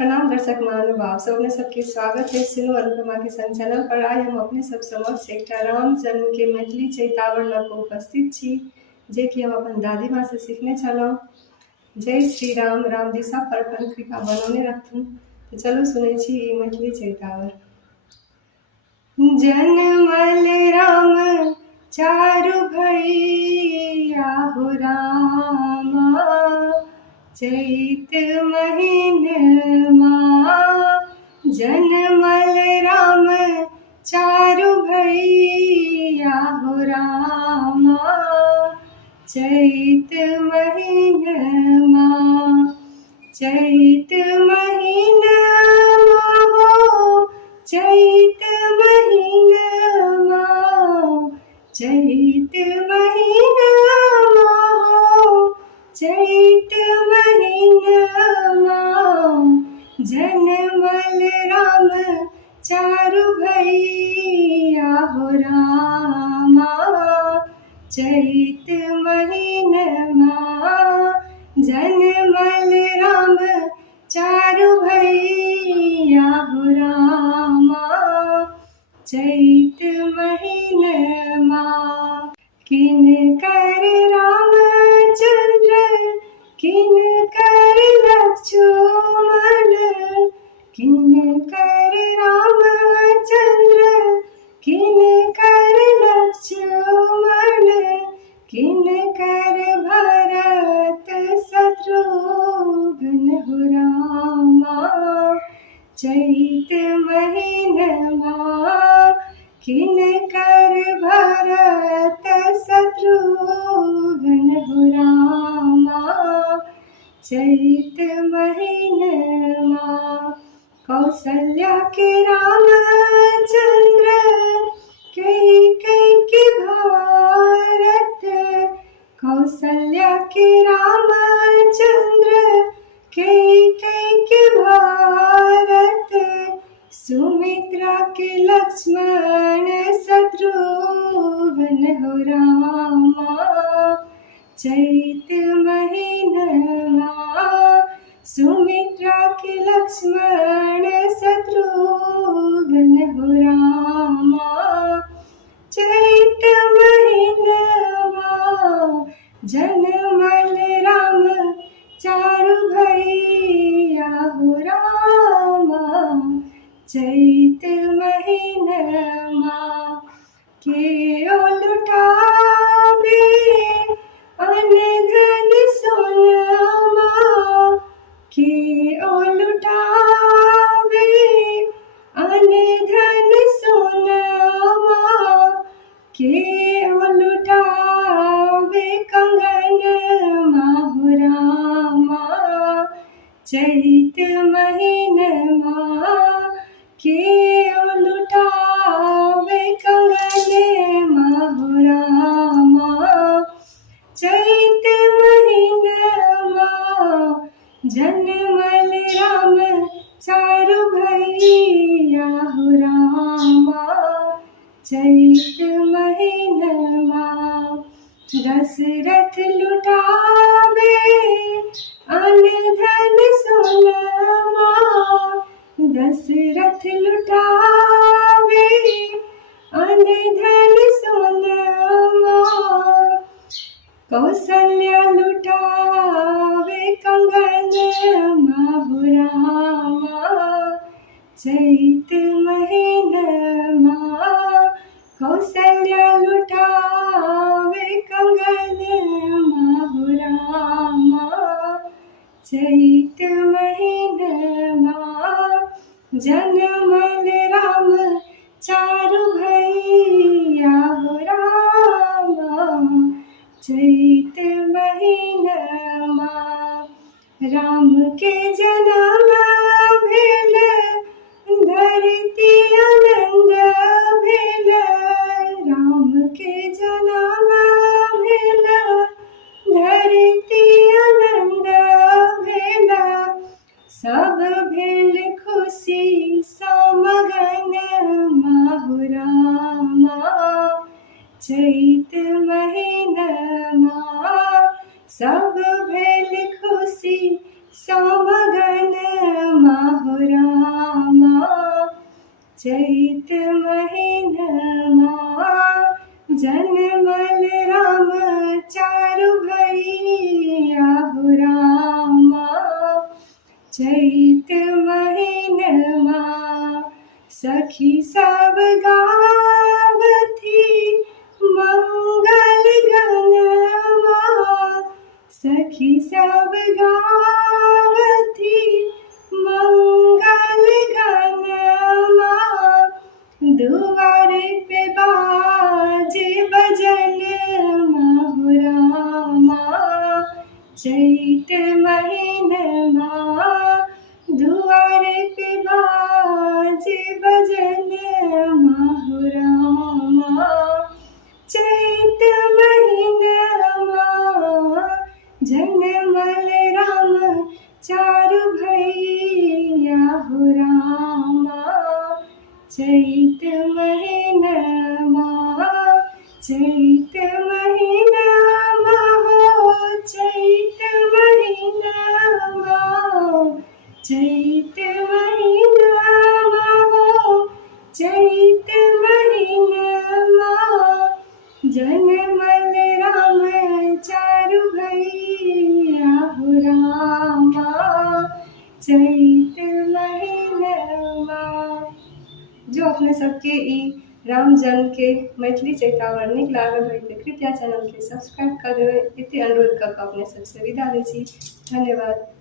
प्रणाम दर्शक महानुभाव सबने सबके स्वागत है। सुनो अनुपमा के सन चैनल पर आइ हम अपने सब समक्ष एकटा राम जन्म के मैथिली चैतावर लऽ कऽ उपस्थित छी, जे कि हम अपन दादी माँ से सीखने छलहुँ। जय श्री राम। राम जी सब पर अपन कृपा बनौने रखथुन। तो चलू सुनै छी ई मैथिली चैतावर। जनमल राम चारु भैया हो रामा, चैत महीनमा जनमल राम चारु भैया हो रामा, चैत महीनमा। चैत महीनमा हो, चैत महीनमा, चैत महीनमा हो, चैत महीनमा। जनमल राम चारु भैया हो रामा, चैत महीनमा। जनमल राम चारु भैया हो रामा, चैत महीनमा। किनकर रामचंद्र किनकर लक्ष्मण, किनकर रामचंद्र किनकर लक्ष्मण, किनकर भरत शत्रुघ्न हो रामा, चैत महीनमा। किनकर भरत शत्रुघ्न हो रामा, चैत महीनमा। कौसल्या के रामचंद्र कैकेयी भारत, कौसल्या के रामचंद्र कैकेयी भारत। सुमित्रा के लक्ष्मण शत्रुघ्न हो रामा, चैत महीनमा। सुमित्रा के लक्ष्मण शत्रुघ्न हो रामा, चैत महीनमा। जनमल राम चारु भैया हो रामा, चैत महीनमा। के ओ लुटावे अन्न धन सोनमा, के ओ लुटावे अन्न धन सोनमा, के ओ लुटावे कंगनमा हो रामा, चैत महीनमा। के ओ लुटावे कंगनमा हो रामा, चैत महीनमा। जनमल राम चारु भैया हो रामा, चैत महीनमा। दशरथ लुटावे अन्न धन सोनमा, दशरथ लुटावे अन्न धन सोनमा। कौसल्या लुटावे कंगनमा हो रामा, चैत महीनमा। कौसल्या लुटावे कंगनमा हो रामा, चैत महीनमा। जनमल राम चारु भैया हो रामा, चैत महीनमा। राम के जनम भेल धरती आनंद भेल, राम के जनम भेल धरती आनंद भेल। सब भेल खुशी समगन हो रामा, चैत महीनमा। सब भेल खुशी समगन चैत महीनमा जनमल राम चारु भैया हो रामा। चैत महीनमा सखी सब गावथी मंगल गनमा। सखी सब गावथी मंगल गनमा। दुआरे पे बाजे बजन हो रामा। चैत महीनमा दुआरे पे बाजे बजन हो रामा। चैत महीनमा जनमल राम चारु भैया हो रामा। चैत महीनमा चैत महीनमा हो चैत महीनमा। चैत महीनमा हो चैत महीनमा। जनमल राम चारु भैया हो रामा। चैत महीनमा। जो अपने सबके ई राम जन्म के मैथिली चैतावर नीक लागल होय तो कृपया चैनल के सब्सक्राइब कर देबै। एते अनुरोध कऽ कऽ अपने सबसे विदा लै छी। धन्यवाद।